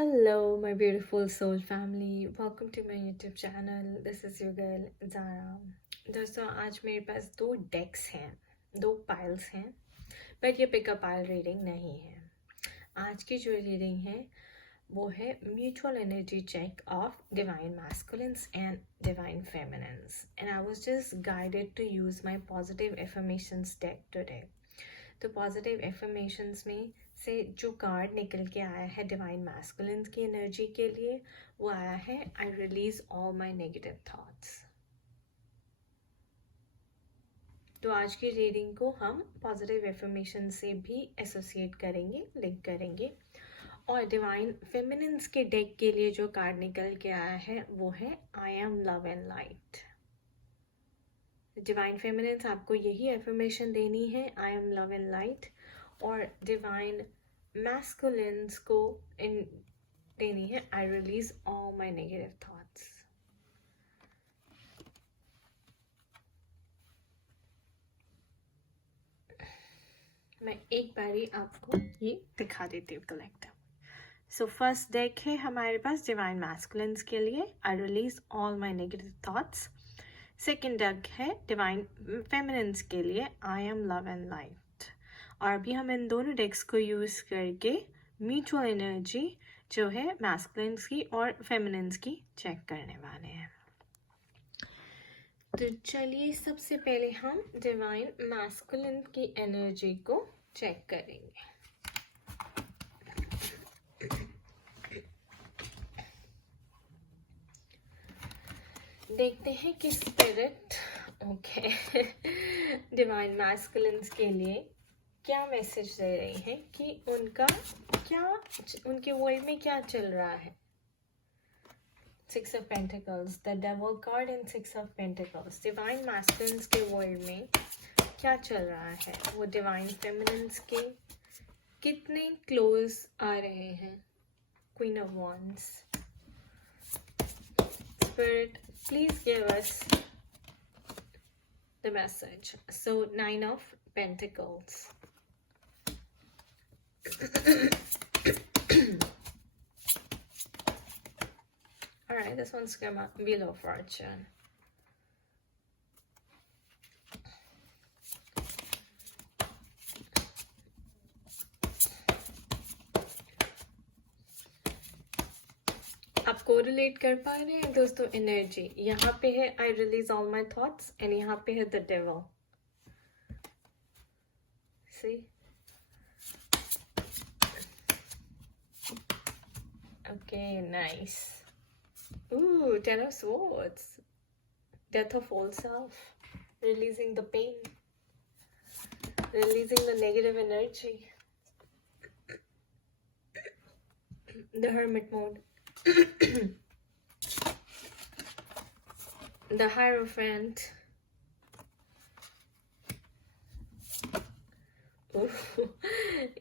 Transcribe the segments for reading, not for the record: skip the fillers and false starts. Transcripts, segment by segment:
Hello, my beautiful soul family. Welcome to my YouTube channel. This is your girl Zara. दोस्तों आज मेरे पास दो डेक्स हैं, दो पाइल्स हैं, बट ये पिकअप पाइल रीडिंग नहीं है. आज की जो रीडिंग है वो है mutual energy check of divine masculines and divine feminines, and I was just guided to use my positive affirmations deck today. तो पॉजिटिव एफर्मेशंस में से जो कार्ड निकल के आया है डिवाइन मैस्कुलिन की एनर्जी के लिए, वो आया है I release all my negative thoughts. तो आज की रीडिंग को हम पॉजिटिव एफर्मेशन से भी एसोसिएट करेंगे, लिंक करेंगे. और डिवाइन फेमिनिन्स के डेक के लिए जो कार्ड निकल के आया है वो है आई am love and light. Divine feminines आपको यही एफर्मेशन देनी है, आई एम लव एंड लाइट. और डिवाइन मैस्कुलिन्स को इन देनी है I release all my negative thoughts. मैं एक बारी आपको ये दिखा देती हूँ कलेक्टिव. सो फर्स्ट डेक है हमारे पास डिवाइन मैस्कुलिन्स के लिए आई रिलीज ऑल माई नेगेटिव थॉट्स. सेकेंड डेक है डिवाइन फेमिनिन्स के लिए आई एम लव एंड लाइट. और अभी हम इन दोनों डेक्स को यूज़ करके म्यूचुअल एनर्जी जो है मैस्कुलिन्स की और फेमिनिन्स की चेक करने वाले हैं. तो चलिए सबसे पहले हम डिवाइन मैस्कुलिन की एनर्जी को चेक करेंगे. देखते हैं कि स्पिरिट डिवाइन मैस्कुलिन्स के लिए क्या मैसेज दे रही है, कि उनका क्या, उनके वर्ल्ड में क्या चल रहा है. Six of pentacles, the devil card and six of pentacles. Divine masculines के वर्ल्ड में क्या चल रहा है, वो डिवाइन फेमिनिन्स के कितने क्लोज आ रहे हैं. Queen of wands. Spirit, please give us the message. So, Nine of Pentacles. Alright, this one's come up. Wheel of Fortune. आप कोरिलेट कर पा रहे हैं दोस्तों एनर्जी. यहाँ पे है I release all my thoughts and यहाँ पे है the devil. See, okay, nice. Ooh, Ten of Swords. Death of old self. Releasing the pain. Releasing the negative energy. The Hermit mode. The Hierophant.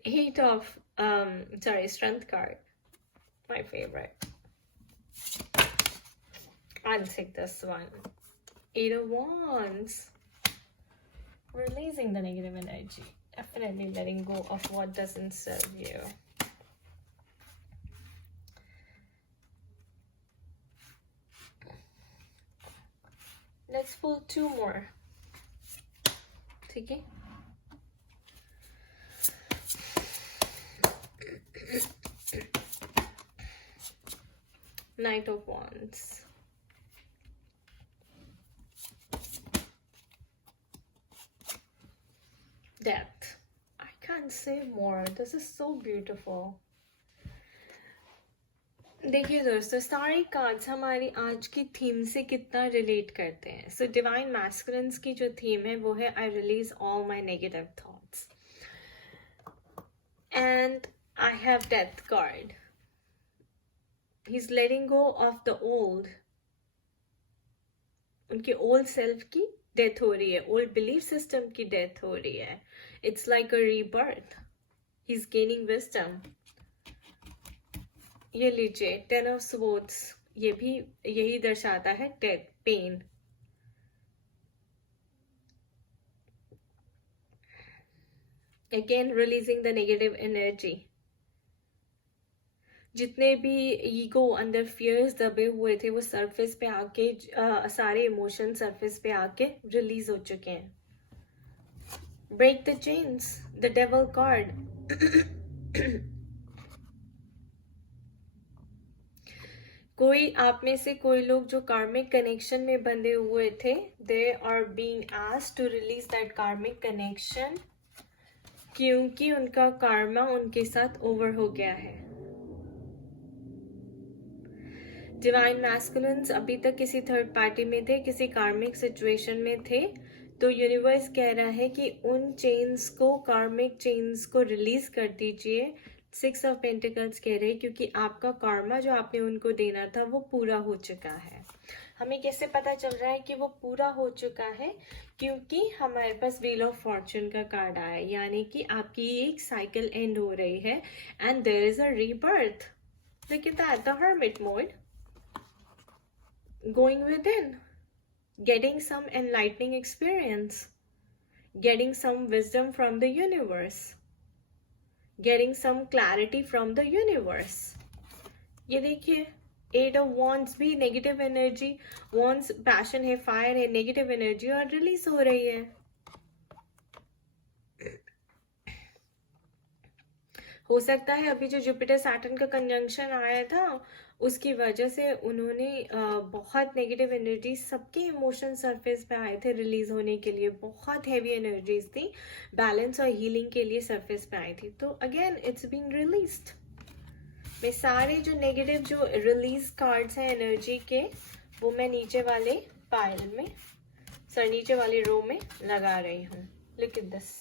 Eight of Strength card. My favorite. I'll take this one. Eight of Wands. Releasing the negative energy. Definitely letting go of what doesn't serve you. Let's pull two more. ठीक है. Knight of Wands. Death. I can't say more. This is so beautiful. देखिए दोस्तों, सारे cards हमारी आज की theme से कितना रिलेट करते हैं. सो डिवाइन मैस्कुलिन्स की जो थीम है वो है I release all my negative thoughts. And I have death card. He is letting go of the old. उनके ओल्ड सेल्फ की डेथ हो रही है, ओल्ड बिलीफ सिस्टम की डेथ हो रही है. It's like a rebirth. He is gaining wisdom. ये लीजिए, टेन ऑफ स्वॉर्ड्स. ये भी यही दर्शाता है death, pain. Again, releasing the negative energy. जितने भी ईगो अंदर फियर्स दबे हुए थे वो सरफेस पे आके सारे इमोशन सरफेस पे आके रिलीज हो चुके हैं. Break the chains, the devil card. कोई आप में से कोई लोग जो कार्मिक कनेक्शन में बंधे हुए थे, they are being asked to release that karmic connection, क्योंकि उनका कार्मा उनके साथ ओवर हो गया है. डिवाइन मैस्कुलिन्स अभी तक किसी थर्ड पार्टी में थे, किसी कार्मिक सिचुएशन में थे, तो यूनिवर्स कह रहा है कि उन चेन्स को, कार्मिक चेन्स को रिलीज कर दीजिए. 6 ऑफ पेंटिकल्स कह रहे हैं क्योंकि आपका कार्मा जो आपने उनको देना था वो पूरा हो चुका है. हमें कैसे पता चल रहा है कि वो पूरा हो चुका है? क्योंकि हमारे पास व्हील ऑफ फॉर्चून का कार्ड आया है, यानी कि आपकी एक साइकिल एंड हो रही है and there is a rebirth. Look at that, the hermit mode. Going within, getting some enlightening experience, getting some wisdom from the universe, getting some clarity from the universe. ये देखिए, 8 of Wands भी negative energy, Wands passion है, fire है, negative energy और release हो रही है. हो सकता है अभी जो जुपिटर सैटर्न का कंजंक्शन आया था उसकी वजह से उन्होंने बहुत नेगेटिव एनर्जी, सबके इमोशन सरफेस पे आए थे रिलीज होने के लिए, बहुत हैवी एनर्जीज थी, बैलेंस और हीलिंग के लिए सरफेस पे आई थी. तो अगेन इट्स बीइंग रिलीज्ड. मैं सारे जो नेगेटिव जो रिलीज कार्ड्स हैं एनर्जी के वो मैं नीचे वाले पाइल में, नीचे वाली रो में लगा रही हूँ. Look at this.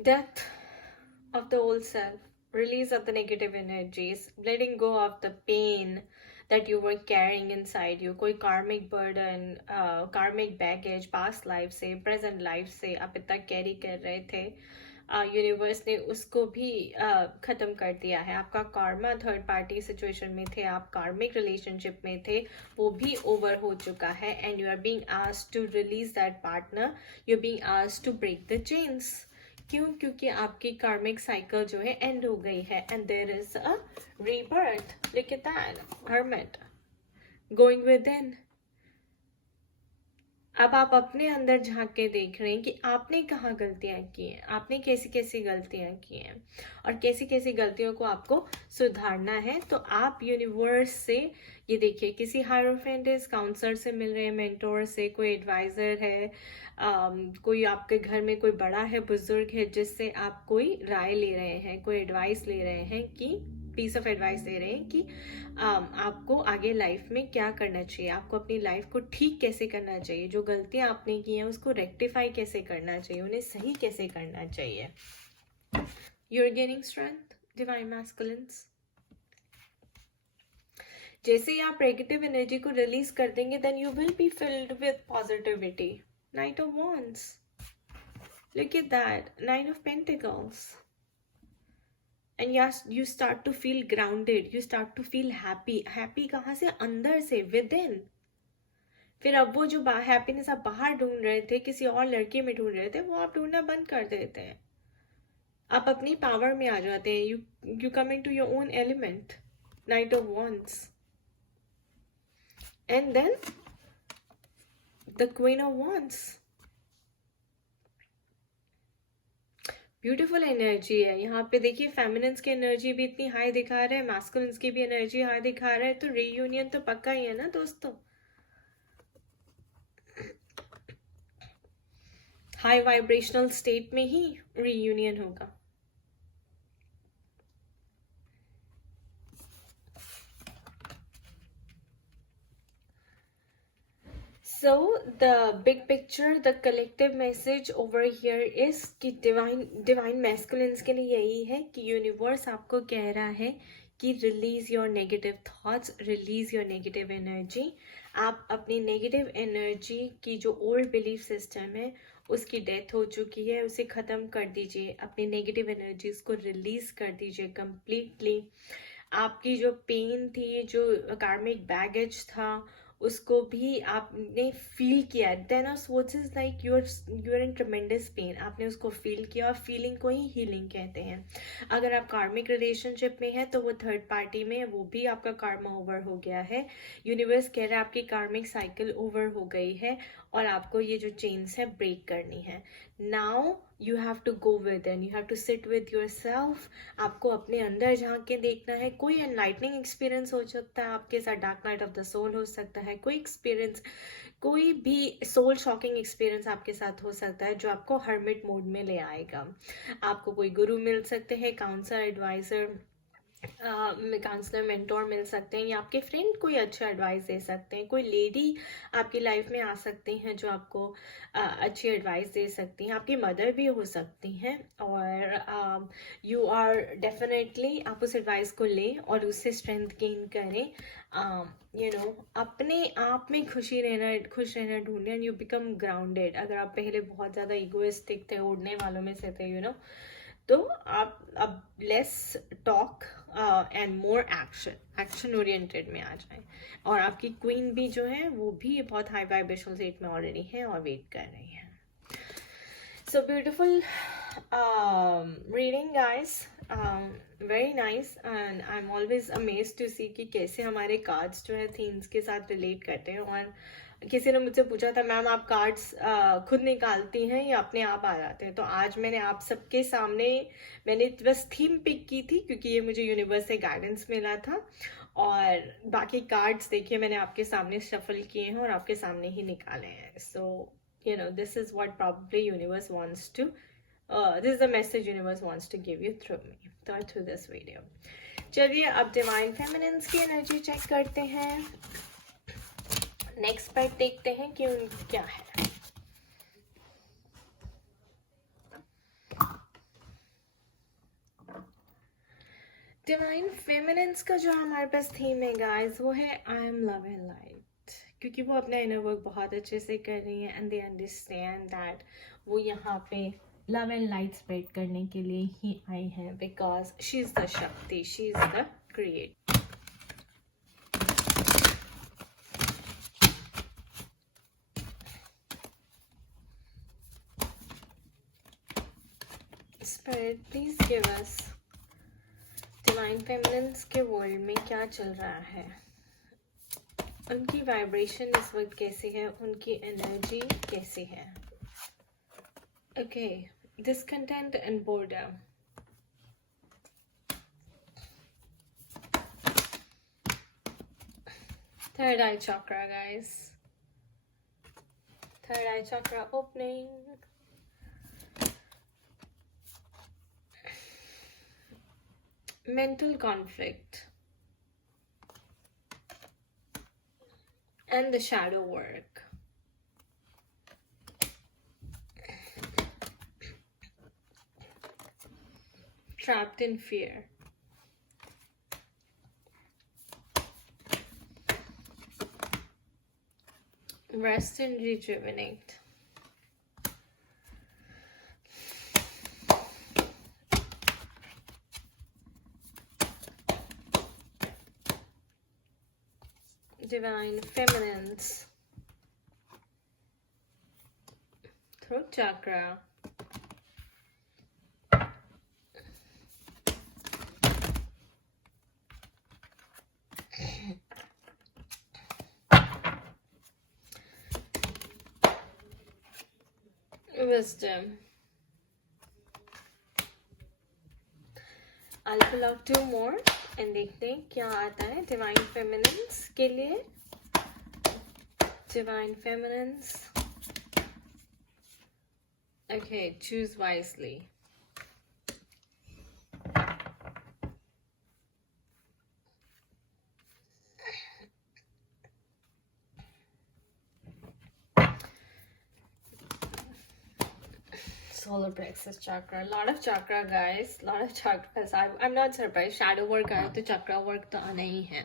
Death of the old self, release of the negative energies, letting go of the pain that you were carrying inside you. कोई karmic burden, karmic baggage, past life से, present life से आप इतना carry कर रहे थे, universe ने उसको भी ख़त्म कर दिया है. आपका कार्मा थर्ड पार्टी सिचुएशन में थे, आप कार्मिक रिलेशनशिप में थे, वो भी ओवर हो चुका है and you are being asked to release that partner, you are being asked to break the chains. क्यों? क्योंकि आपकी कार्मिक साइकिल जो है एंड हो गई है and there is a rebirth. Look at that, hermit going within. अब आप अपने अंदर झांक के देख रहे हैं कि आपने कहाँ गलतियां की हैं, आपने कैसी कैसी गलतियां की हैं और कैसी कैसी गलतियों को आपको सुधारना है. तो आप यूनिवर्स से ये देखिए, किसी हायरोफेंट काउंसलर से मिल रहे हैं, मेंटोर से, कोई एडवाइजर है, कोई आपके घर में कोई बड़ा है, बुजुर्ग है, जिससे आप कोई राय ले रहे हैं, कोई एडवाइस ले रहे हैं, कि पीस ऑफ एडवाइस दे रहे हैं कि आपको आगे लाइफ में क्या करना चाहिए, आपको अपनी लाइफ को ठीक कैसे करना चाहिए, जो गलतियां आपने की हैं उसको रेक्टिफाई कैसे करना चाहिए, उन्हें सही कैसे करना चाहिए. You are gaining strength, divine masculines. जैसे ही आप नेगेटिव एनर्जी को रिलीज कर देंगे then you will be filled with positivity. Knight of wands, look at that, nine of pentacles. And yes, you start to feel grounded, you start to feel happy. happy कहाँ से? अंदर से, within. फिर अब वो जो हैप्पीनेस आप बाहर ढूंढ रहे थे, किसी और लड़के में ढूंढ रहे थे, वो आप ढूंढना बंद कर देते हैं. आप अपनी पावर में आ जाते हैं. You come into your own element. Knight of wands. And then the queen of wands. Beautiful energy है यहाँ पे. देखिए, फेमिनिन्स की एनर्जी भी इतनी हाई दिखा रहा है, मैस्कुलिन्स की भी एनर्जी हाई दिखा रहा है, तो रीयूनियन तो पक्का ही है ना दोस्तों. हाई वाइब्रेशनल स्टेट में ही रीयूनियन होगा. So the big picture, the collective message over here is कि divine masculines के लिए यही है कि यूनिवर्स आपको कह रहा है कि release your negative thoughts, release your negative energy. आप अपनी नेगेटिव एनर्जी की जो ओल्ड बिलीफ सिस्टम है उसकी डेथ हो चुकी है, उसे ख़त्म कर दीजिए, अपनी नेगेटिव एनर्जीज को रिलीज कर दीजिए कंप्लीटली। आपकी जो पेन थी, जो कार्मिक बैगेज था, उसको भी आपने फील किया। देनोस what's is like you are in tremendous pain, आपने उसको फील किया, और फीलिंग को ही हीलिंग कहते हैं। अगर आप कार्मिक रिलेशनशिप में है तो वो थर्ड पार्टी में, वो भी आपका कार्मा ओवर हो गया है। यूनिवर्स कह रहा है आपकी कार्मिक साइकिल ओवर हो गई है और आपको ये जो चेन्स है ब्रेक करनी है। Now you have to go within, you have to sit with yourself. आपको अपने अंदर झांक के देखना है। कोई एनलाइटनिंग एक्सपीरियंस हो सकता है आपके साथ, dark night of the soul हो सकता है, कोई एक्सपीरियंस, कोई भी सोल शॉकिंग एक्सपीरियंस आपके साथ हो सकता है जो आपको हर्मिट मोड में ले आएगा। आपको कोई गुरु मिल सकते हैं, काउंसलर, एडवाइजर, काउंसलर, मेंटोर मिल सकते हैं, या आपके फ्रेंड कोई अच्छा एडवाइस दे सकते हैं। कोई लेडी आपकी लाइफ में आ सकती हैं जो आपको अच्छी एडवाइस दे सकती हैं। आपकी मदर भी हो सकती हैं, और यू आर डेफिनेटली, आप उस एडवाइस को लें और उससे स्ट्रेंथ गेन करें। अपने आप में खुश रहना ढूंढें, एंड यू बिकम ग्राउंडेड। अगर आप पहले बहुत ज़्यादा इगोइस्टिक थे, उड़ने वालों में से थे, तो आप अब less talk and more action oriented में आ जाएं। और आपकी क्वीन भी जो है वो भी बहुत हाई वाइब्रेशनल स्टेट में ऑलरेडी है और वेट कर रही है। So beautiful reading guys, very nice, and I am always amazed to see कि कैसे हमारे कार्ड्स जो है थीम्स के साथ रिलेट करते हैं। और किसी ने मुझसे पूछा था, मैम आप कार्ड्स खुद निकालती हैं या अपने आप आ जाते हैं? तो आज मैंने आप सबके सामने, मैंने बस थीम पिक की थी क्योंकि ये मुझे यूनिवर्स से गाइडेंस मिला था, और बाकी कार्ड्स देखिए मैंने आपके सामने शफल किए हैं और आपके सामने ही निकाले हैं। So this is what probably universe wants to, this is the message universe wants to give you through me, through this video. चलिए अब डिवाइन फेमिनिन्स की एनर्जी चेक करते हैं। नेक्स्ट पार्ट देखते हैं कि क्या है। डिवाइन फेमिनिन्स का जो हमारे पास थीम है गाइस, वो है आई एम लव एंड लाइट, क्योंकि वो अपना इनर वर्क बहुत अच्छे से कर रही हैं, एंड दे अंडरस्टैंड दैट वो यहाँ पे लव एंड लाइट स्प्रेड करने के लिए ही आई हैं, बिकॉज शी इज द शक्ति, she is the creator. Spirit, please give us divine feminines के वर्ल्ड में क्या चल रहा है, उनकी वाइब्रेशन इस वक्त कैसी है, उनकी एनर्जी कैसी है। Okay, discontent and boredom, third eye chakra guys, third eye chakra opening, mental conflict, and the shadow work. Trapped in fear. Rest and rejuvenate. Divine feminines. Throat chakra. Wisdom. I'll pull out two more and देखते हैं क्या आता है divine feminines के लिए। Divine feminines, okay, choose wisely. Solar plexus chakra, a lot of chakra guys, lot of chakras. I'm not surprised, shadow work आया तो chakra work तो आना ही है।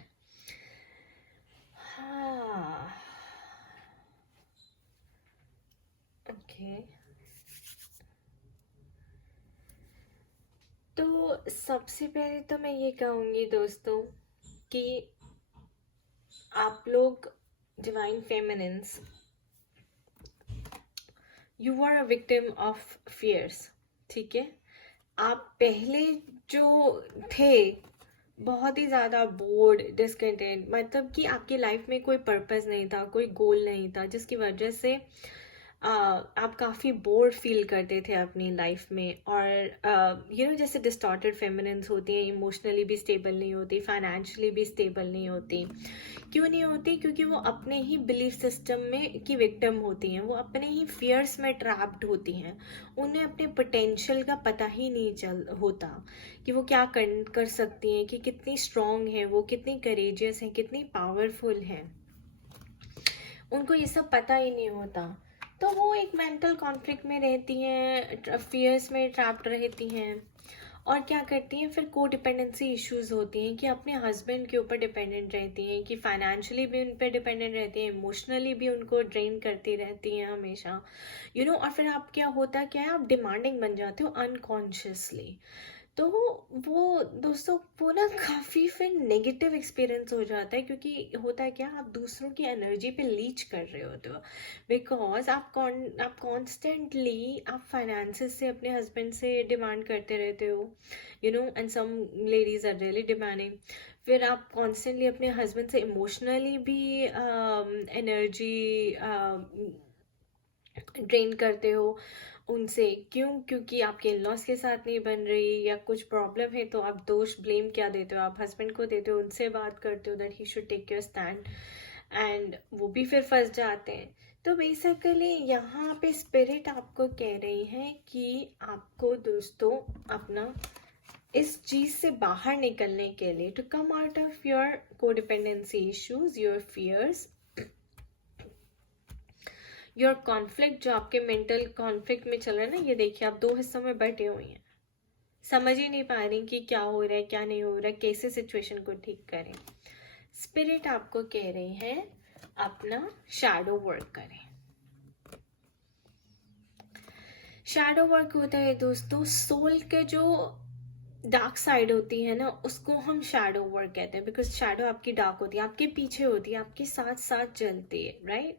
Okay, तो सबसे पहले तो मैं ये कहूँगी दोस्तों कि आप लोग divine feminines, you are a victim of fears, ठीक है। आप पहले जो थे बहुत ही ज़्यादा बोर्ड, डिसकंटेंट, मतलब कि आपकी लाइफ में कोई पर्पस नहीं था, कोई गोल नहीं था, जिसकी वजह से आप काफ़ी बोर्ड फील करते थे अपनी लाइफ में। और जैसे डिस्टॉर्टेड फेमिनिन्स होती हैं, इमोशनली भी स्टेबल नहीं होती, फाइनेंशियली भी स्टेबल नहीं होती। क्यों नहीं होती? क्योंकि वो अपने ही बिलीफ सिस्टम में की विक्टिम होती हैं, वो अपने ही फियर्स में ट्रैप्ड होती हैं। उन्हें अपने पोटेंशियल का पता ही नहीं चल होता कि वो क्या कर सकती हैं, कि कितनी स्ट्रॉन्ग है वो, कितनी करेजियस है, कितनी पावरफुल हैं। उनको ये सब पता ही नहीं होता। तो वो एक मेंटल कॉन्फ्लिक्ट में रहती हैं, फियर्स में ट्रैप्ड रहती हैं। और क्या करती हैं फिर? को डिपेंडेंसी इश्यूज होती हैं कि अपने हस्बैंड के ऊपर डिपेंडेंट रहती हैं, कि फाइनेंशियली भी उन पर डिपेंडेंट रहती हैं, इमोशनली भी उनको ड्रेन करती रहती हैं हमेशा, और फिर आप क्या होता क्या है, आप डिमांडिंग बन जाते हो अनकॉन्शियसली। तो वो दोस्तों वो ना काफ़ी फिर नेगेटिव एक्सपीरियंस हो जाता है, क्योंकि होता है क्या, आप दूसरों की एनर्जी पे लीच कर रहे होते हो। बिकॉज आप कॉन्स्टेंटली आप फाइनेंसेस से अपने हस्बैंड से डिमांड करते रहते हो, and some ladies are really demanding. फिर आप कॉन्स्टेंटली अपने हस्बैंड से इमोशनली भी एनर्जी ड्रेन करते हो उनसे। क्यों? क्योंकि आपके इन लॉस के साथ नहीं बन रही, या कुछ प्रॉब्लम है तो आप दोष ब्लेम क्या देते हो? आप हस्बैंड को देते हो, उनसे बात करते हो that he should take your stand, एंड वो भी फिर फंस जाते हैं। तो बेसिकली यहाँ पे स्पिरिट आपको कह रही है कि आपको दोस्तों अपना इस चीज से बाहर निकलने के लिए, to come out of your codependency issues, your fears, your conflict, जो आपके मेंटल कॉन्फ्लिक्ट में चल रहा है ना, ये देखिए आप दो हिस्सों में बटे हुए हैं, समझ ही नहीं पा रही कि क्या हो रहा है क्या नहीं हो रहा है, कैसे सिचुएशन को ठीक करें। स्पिरिट आपको कह रही है अपना शैडो वर्क करें। शैडो वर्क होता है दोस्तों, सोल के जो डार्क साइड होती है ना, उसको हम शैडो वर्क कहते हैं। बिकॉज शैडो आपकी डार्क होती है, आपके पीछे होती है, आपके साथ साथ चलती है, राइट?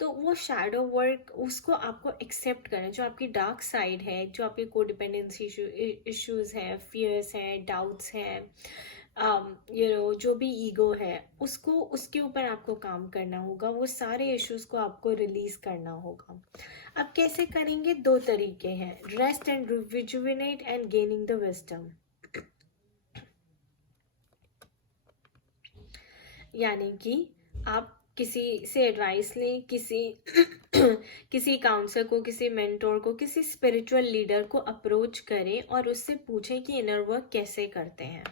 तो वो शैडो वर्क, उसको आपको एक्सेप्ट करना है। जो आपकी डार्क साइड है, जो आपके कोडिपेंडेंसी इश्यूज हैं, फियर्स हैं, डाउट्स हैं, जो भी ईगो है, उसको, उसके ऊपर आपको काम करना होगा। वो सारे इश्यूज को आपको रिलीज करना होगा। अब कैसे करेंगे? दो तरीके हैं, rest and rejuvenate and gaining the wisdom. यानी कि आप किसी से एडवाइस लें, किसी काउंसलर को, किसी मेंटोर को, किसी स्पिरिचुअल लीडर को अप्रोच करें और उससे पूछें कि इनर वर्क कैसे करते हैं।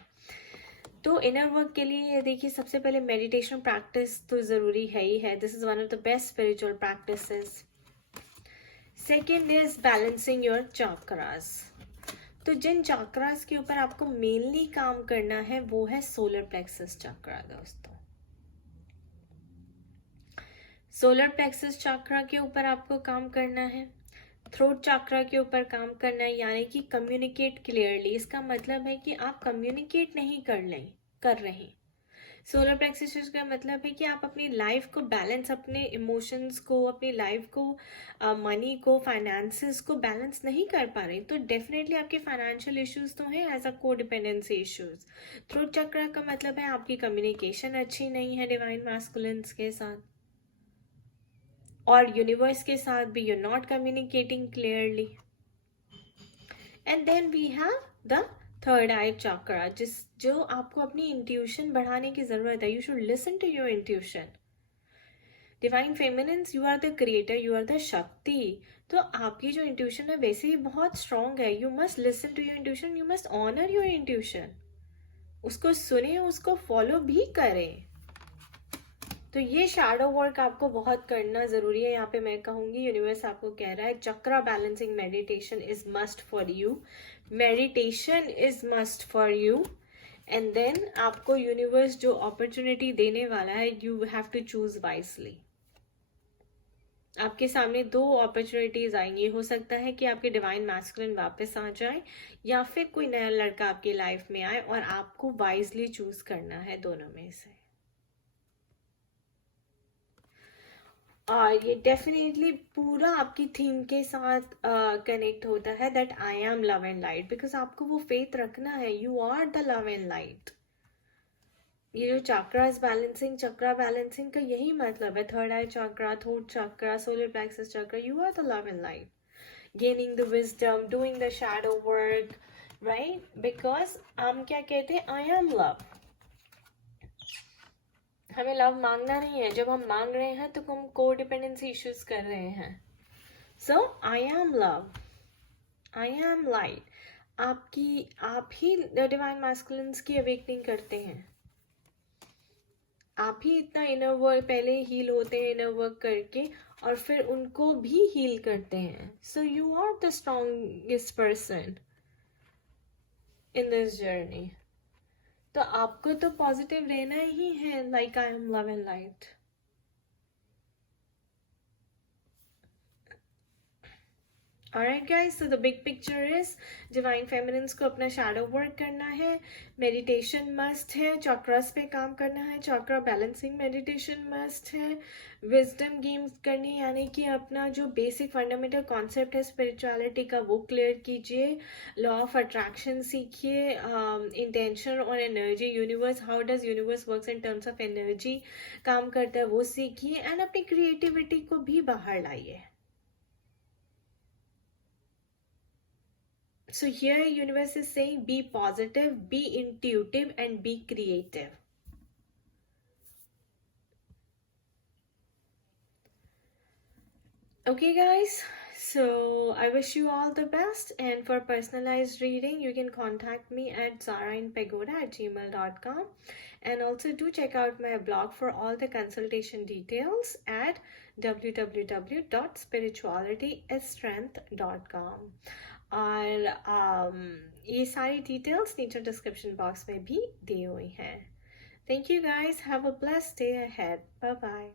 तो इनर वर्क के लिए ये देखिए, सबसे पहले मेडिटेशन प्रैक्टिस तो ज़रूरी है ही है। This is one of the best spiritual practices. Second is balancing your chakras. तो जिन चाक्रास के ऊपर आपको मेनली काम करना है वो है सोलर प्लेक्सस चक्रा दोस्तों। सोलर प्लेक्सस चक्रा के ऊपर आपको काम करना है, थ्रोट चक्रा के ऊपर काम करना है, यानी कि कम्युनिकेट क्लियरली। इसका मतलब है कि आप कम्युनिकेट नहीं कर रहे। सोलर प्लेक्सस का मतलब है कि आप अपनी लाइफ को बैलेंस, अपने इमोशंस को, अपनी लाइफ को, मनी को, फाइनेंसेस को बैलेंस नहीं कर पा रहे। तो डेफिनेटली आपके फाइनेंशियल इश्यूज तो हैं as a codependency issues. Throat chakra का मतलब है आपकी कम्युनिकेशन अच्छी नहीं है डिवाइन मैस्कुलिन्स के साथ, और यूनिवर्स के साथ भी you not communicating clearly. And then we have the third eye chakra, जो आपको अपनी इंट्यूशन बढ़ाने की जरूरत है। You should listen to your intuition. Divine feminines, you are the creator, you are the shakti. तो आपकी जो इंट्यूशन है वैसे ही बहुत स्ट्रांग है। You must listen to your intuition, you must honour your intuition. उसको सुने, उसको फॉलो भी करें। तो ये शैडो वर्क आपको बहुत करना जरूरी है। यहाँ पे मैं कहूंगी यूनिवर्स आपको कह रहा है chakra balancing meditation is must for you. Meditation is must for you. And then आपको यूनिवर्स जो अपॉर्चुनिटी देने वाला है, you have to choose wisely. आपके सामने दो अपॉर्चुनिटीज आएंगी, हो सकता है कि आपके डिवाइन मैस्कुलिन वापस आ जाए या फिर कोई नया लड़का आपकी लाइफ में आए, और आपको वाइजली चूज करना है दोनों में से। और ये डेफिनेटली पूरा आपकी थीम के साथ कनेक्ट होता है, that I am love and light, because आपको वो फेथ रखना है, you are the love and light. ये जो चक्रास बैलेंसिंग, चक्रा बैलेंसिंग का यही मतलब है, third eye chakra, throat chakra, solar plexus chakra, you are the love and light, gaining the wisdom, doing the shadow work, right? Because हम क्या कहते हैं, आई एम लव। हमें लव मांगना नहीं है, जब हम मांग रहे हैं तो हम को डिपेंडेंसी इश्यूज कर रहे हैं। So I am love, I am light. आप ही डिवाइन मैस्कुलिन्स की अवेकनिंग करते हैं, आप ही इतना इनर वर्क पहले हील होते हैं इनर वर्क करके, और फिर उनको भी हील करते हैं। So you are the strongest person in this journey. तो आपको तो पॉजिटिव रहना ही है, like I am love and light. Alright guys, so the big picture is divine feminines को अपना शैडो वर्क करना है, मेडिटेशन मस्ट है, चक्रास पे काम करना है, चक्रा बैलेंसिंग मेडिटेशन मस्ट है, विजडम गेम्स करनी, यानी कि अपना जो बेसिक फंडामेंटल कॉन्सेप्ट है स्पिरिचुअलिटी का वो क्लियर कीजिए, लॉ ऑफ अट्रैक्शन सीखिए, इंटेंशन और energy, universe, how does universe works in terms of energy काम करता है वो सीखिए, एंड अपनी क्रिएटिविटी को भी बाहर लाइए। So here universe is saying be positive, be intuitive, and be creative. Okay guys, so I wish you all the best, and for personalized reading you can contact me at zarainpagoda@gmail.com, and also do check out my blog for all the consultation details at www.spiritualityisstrength.com, और ये सारी details नीचे description box में भी दी हुई हैं। Thank you guys, have a blessed day ahead, bye bye.